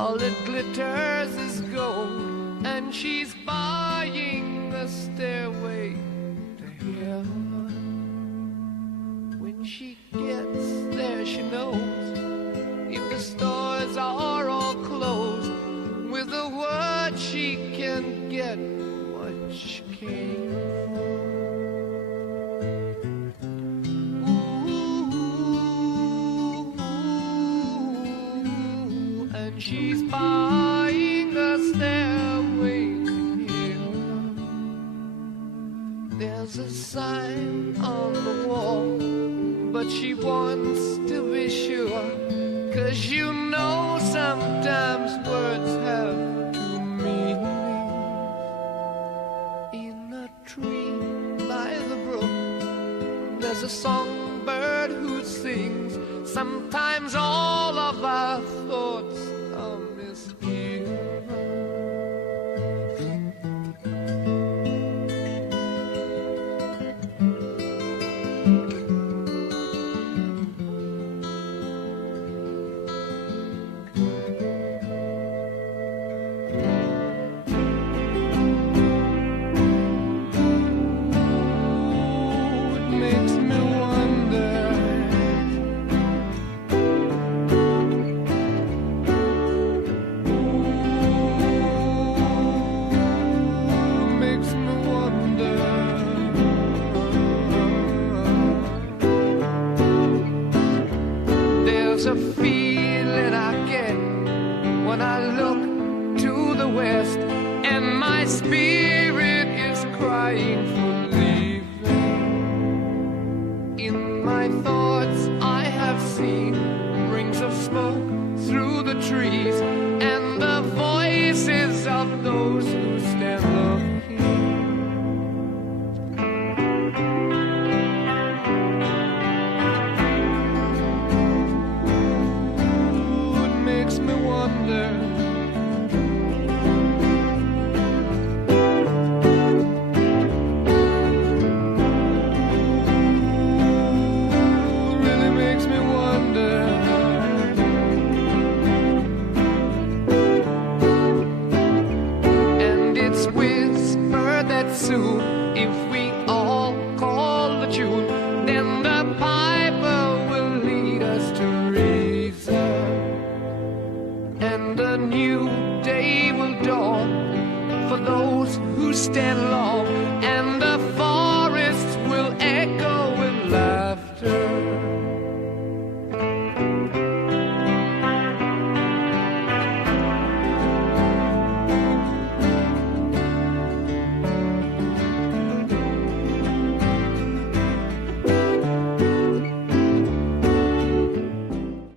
All that glitters is gold, and she's buying the stairway to heaven. When she gets there, she knows if the stores are all closed, with a word she can get what she came for. Ooh, and she's buying a stairway to heaven. There's a sign on the wall, but she wants to be sure, 'cause you know sometimes words have two meanings. In a tree by the brook, there's a songbird who sings. Sometimes all of our thoughts are misgiven. There's a feeling I get when I look to the west, and my spirit is crying for leaving. In my thoughts I have seen rings of smoke through the trees, and the voices of those who stand looking. Soon, if we all call the tune, then the piper will lead us to reason, and a new day will dawn for those who stand long, and